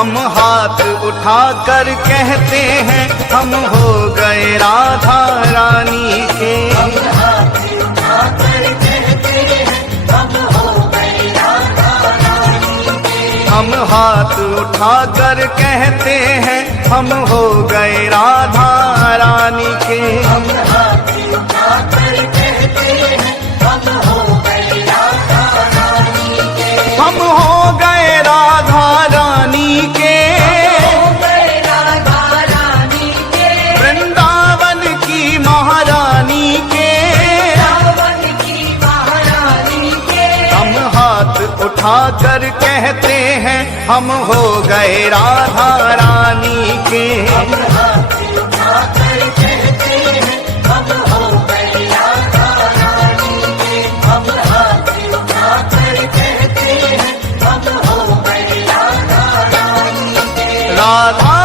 हम हाथ उठाकर कहते हैं हम हो गए राधा रानी के। हम हाथ उठाकर कहते हैं हम हो गए राधा रानी के। हम हाथ उठाकर कहते हैं हम हो गए राधा रानी के। हम हाथ उठाकर कहते हैं हम हो गए राधा रानी के। हम हो गए राधा रानी के। हो गए राधा रानी के। वृंदावन की महारानी के। वृंदावन की महारानी के। हम हाथ उठाकर कहते हैं हम हो गए राधा रानी के। हम हाथ उठाकर कहते हैं हम हो गए राधा रानी के। हम हाथ उठाकर कहते हैं हम हो गए राधा रानी के। राधा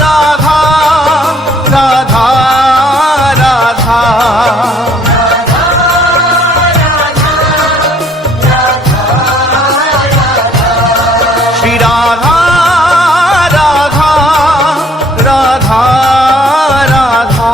राधा राधा राधा श्री राधा राधा राधा राधा।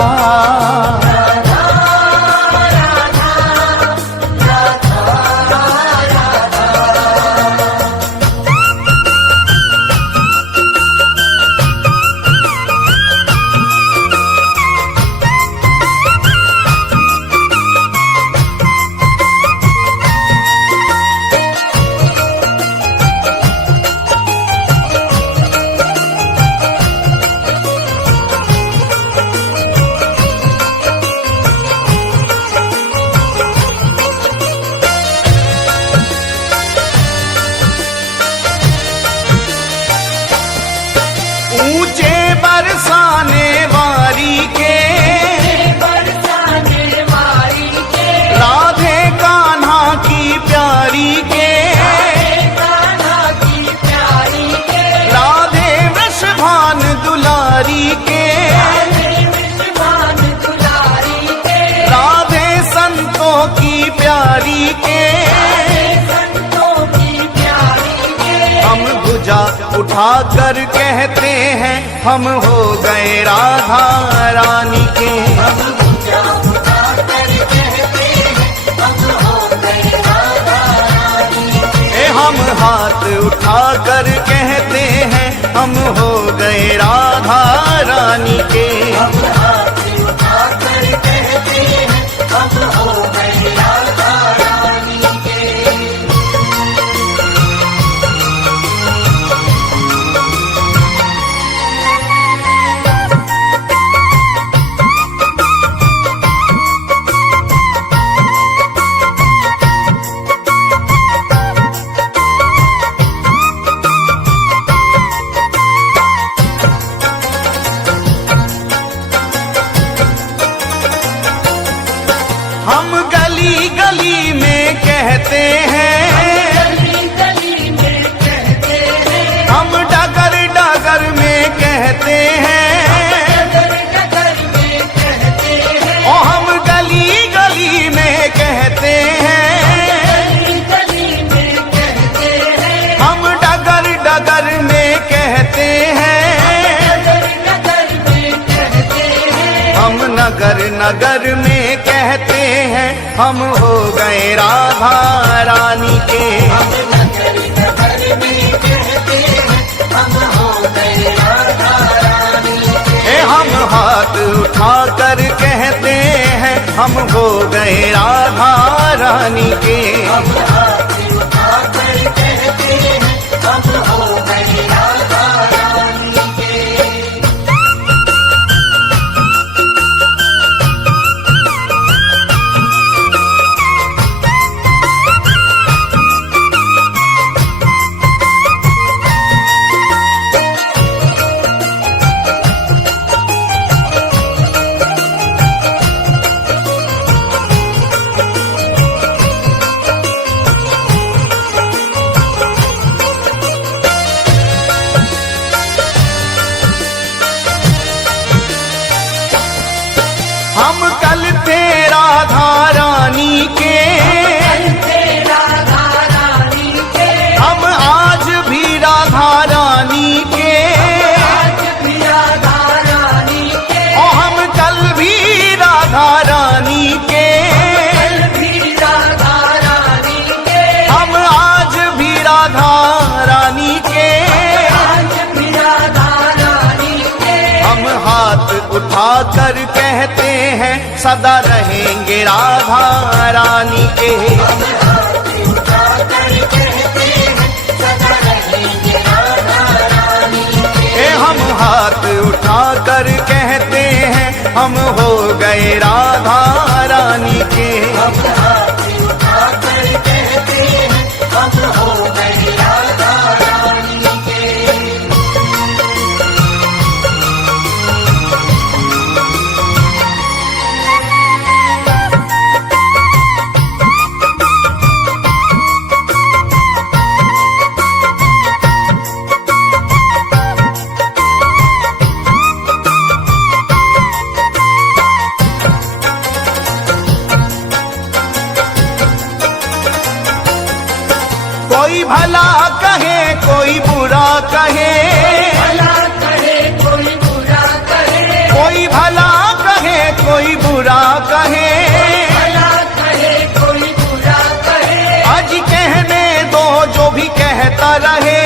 ऊंचे बरसाने वारी के। बरसाने वाली के। राधे कान्हा की प्यारी के। कान्हा की प्यारी के। राधे वृषभान दुलारी के। विश्वान दुलारी के। राधे संतों की प्यारी के। संतों की प्यारी के। हम भुजा उठाकर कहते हैं हम हो गए राधा रानी के। हम पूजा उठाकर कहते हैं हम हो गए राधा रानी के। हम हाथ उठाकर कहते हैं हम हो गए राधा रानी के। हम हाथ उठाकर कहते हैं हम हो गए राधा रानी के। हम गली गली में कहते हैं। गली गली में कहते हैं। हम डगर डगर में कहते हैं। डगर डगर में कहते हैं। ओ हम गली गली में कहते हैं। गली गली में कहते हैं। हम डगर डगर में कहते हैं। डगर डगर में कहते हैं। हम नगर नगर में कहते हैं हम हो गए राधा रानी के। हम नगर नगर में कहते हैं हम हो गए राधा रानी के। हम हाथ उठाकर कहते हैं हम हो गए राधा रानी के। हम हाथ उठाकर कहते हैं हम हो गए राधा रानी के। उठाकर कहते हैं सदा रहेंगे राधा रानी के। हम हाथ उठाकर कहते हैं सदा रहेंगे राधा रानी के। हम हाथ उठाकर कहते हैं हम हो गए राधा रानी के। हम हाथ उठाकर कहते हैं हम हो गए राधा रानी के। कोई भला कहे कोई बुरा कहे, भला कहे कोई बुरा कहे, कोई भला कहे कोई बुरा कहे, भला कहे कोई बुरा कहे। आज कहने दो जो भी कहता रहे,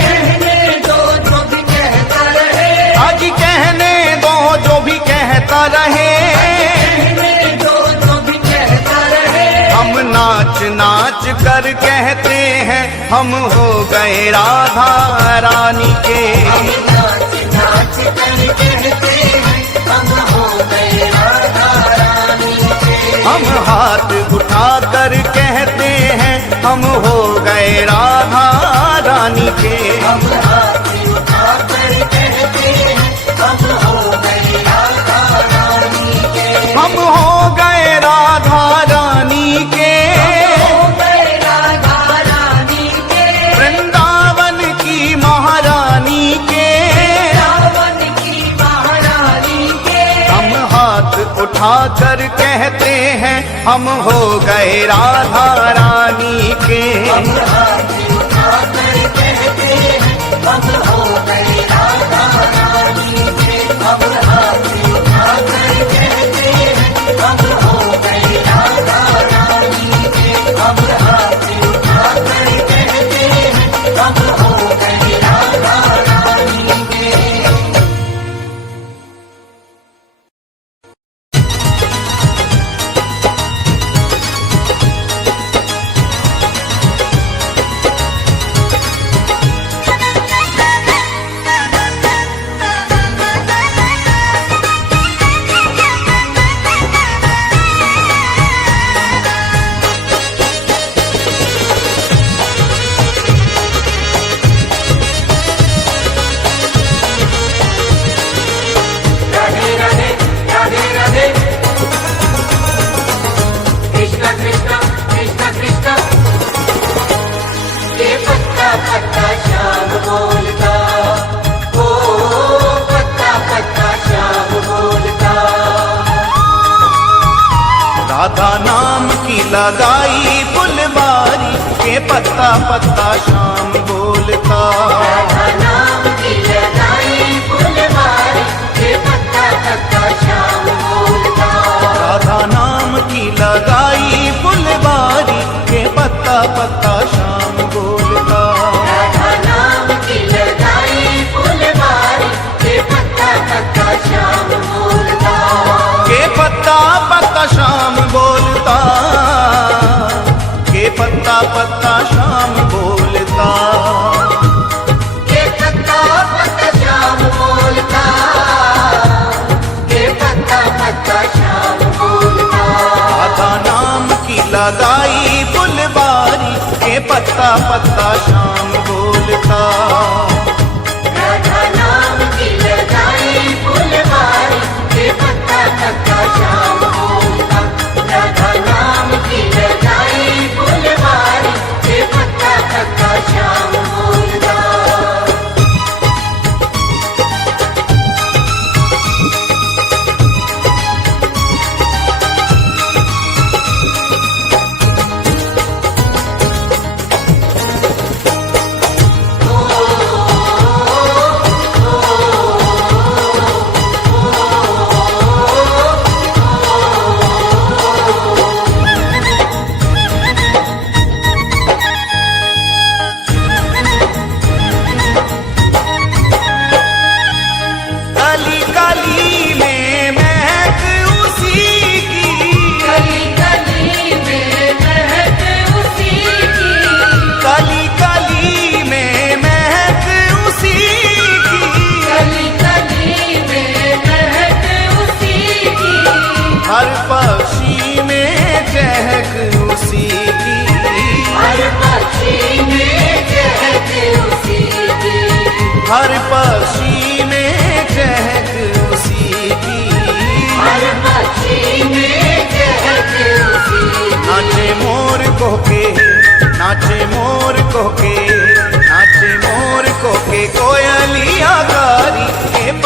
कहने दो जो भी कहता रहे, आज कहने दो जो भी कहता रहे। कहने दो जो भी कहता रहे। हम नाच नाच कर कहते हैं हम हो गए राधा रानी के। हम नाच नाच कर कहते हैं हम हो गए राधा रानी के। हम हाथ उठाकर कहते हैं हम हो गए राधा रानी के। हम हाथ उठाकर कहते हैं हम हो गए राधा रानी के। हम हो गए राधा रानी के। हो गए राधा रानी के। वृंदावन की महारानी के। रावण की महारानी के। हम हाथ उठाकर कहते हैं हम हो गए राधा रानी के। हम हाथ उठाकर कहते हैं हम हो गए राधा रानी के। हम हाथ उठाकर कहते हैं हम हो गए राधा रानी के। हम हाथ उठाकर कहते हैं हम हो गए राधा रानी के। राधे राधे राधे राधे कृष्णा कृष्णा कृष्णा कृष्णा। ये पत्ता पत्ता श्याम बोलता, ओ पत्ता पत्ता श्याम बोलता। राधा नाम की लगाई फुलबारी के पत्ता पत्ता शाम बोलता। राधा नाम की लगाई फुलवारी, ये पत्ता पत्ता श्याम बोलता। राधा नाम की लगाई फुलबारी के पत्ता पत्ता शाम बोलता। राधा नाम की लगाई फुलवारी, ये पत्ता पत्ता श्याम बोलता। के पत्ता पत्ता शाम बोलता। के पत्ता पत्ता शाम बोलता। ये पत्ता पत्ता श्याम बोलता, ये पत्ता पत्ता श्याम बोलता। राधा नाम की लगाई फुलबारी के पत्ता पत्ता शाम बोलता। राधा नाम की लगाई फुलवारी, ये पत्ता पत्ता श्याम बोलता। राधा नाम की लगाई फुलवारी, ये पत्ता पत्ता श्याम बोलता।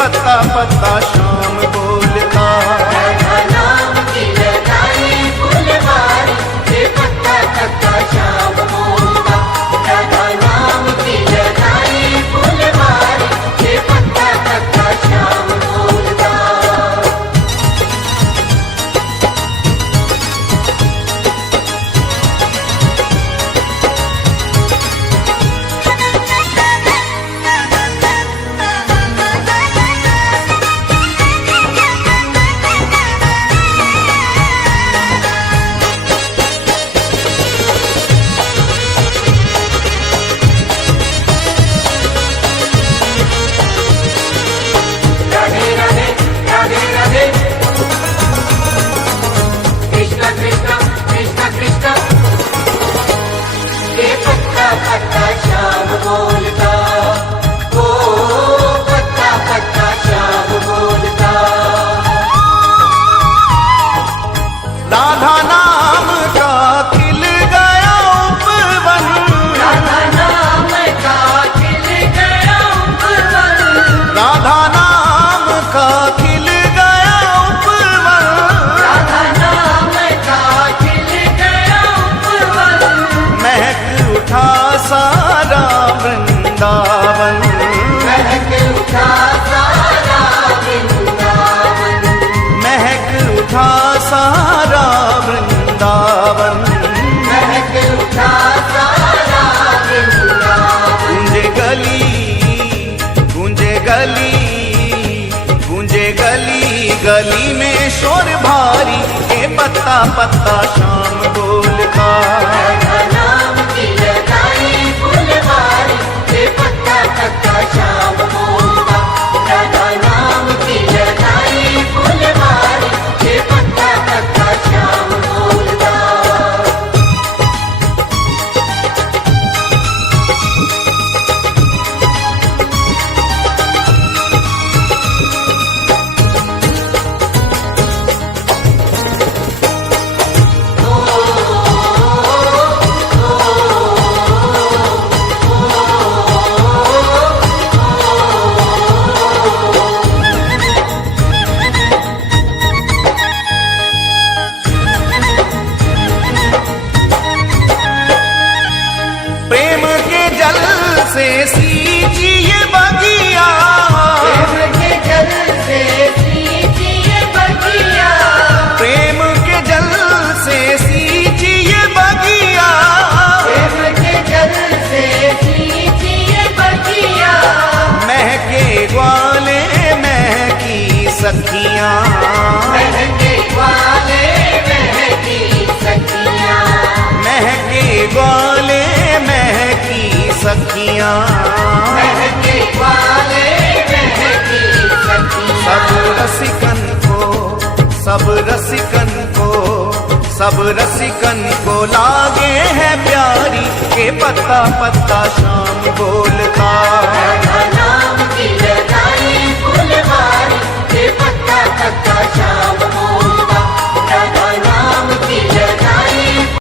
पत्ता पत्ता शाम बोलता। राधा नाम की लगाई फुलवारी, ये पत्ता पत्ता श्याम बोलता। राधा नाम की लगाई फुलवारी, ये पत्ता पत्ता श्याम बोलता। राधे राधे राधे राधे, कृष्ण कृष्ण कृष्ण कृष्ण, ये पत्ता पत्ता श्याम बोलता। ओ पत्ता पत्ता श्याम बोलता। राधा नाम का खिल गया उपवन, राधा नाम का खिल गया उपवन, राधा नाम का खिल गया उपवन, राधा नाम का खिल गया उपवन। महक उठा सारा वृंदावन, महक उठा सारा वृंदावन, महक उठा सारा वृंदावन। महक उठा सारा वृंदावन। गूंजे गली गूंजे गली गूंजे गली गली में शोर भारी, ये पत्ता पत्ता शाम बोलता। राधा नाम की लगाई फुलवारी, ये पत्ता पत्ता श्याम बोलता। राधा नाम की लगाई फुलवारी, ये पत्ता पत्ता श्याम बोलता। प्रेम के जल से सींचिए बगिया, प्रेम के जल से सींचिए बगिया, प्रेम के जल से सींचिए बगिया। प्रेम के जल से सींचिए बगिया। महके ग्वाले महकी सखियां, महके वाले महकी सखियाँ, महके ग्वाले महकी सखियां। महके वाले महकी सखियाँ। सब रसिकन को सब रसिकन को सब रसिकन को लागे है प्यारी, के पत्ता पत्ता शाम बोलता।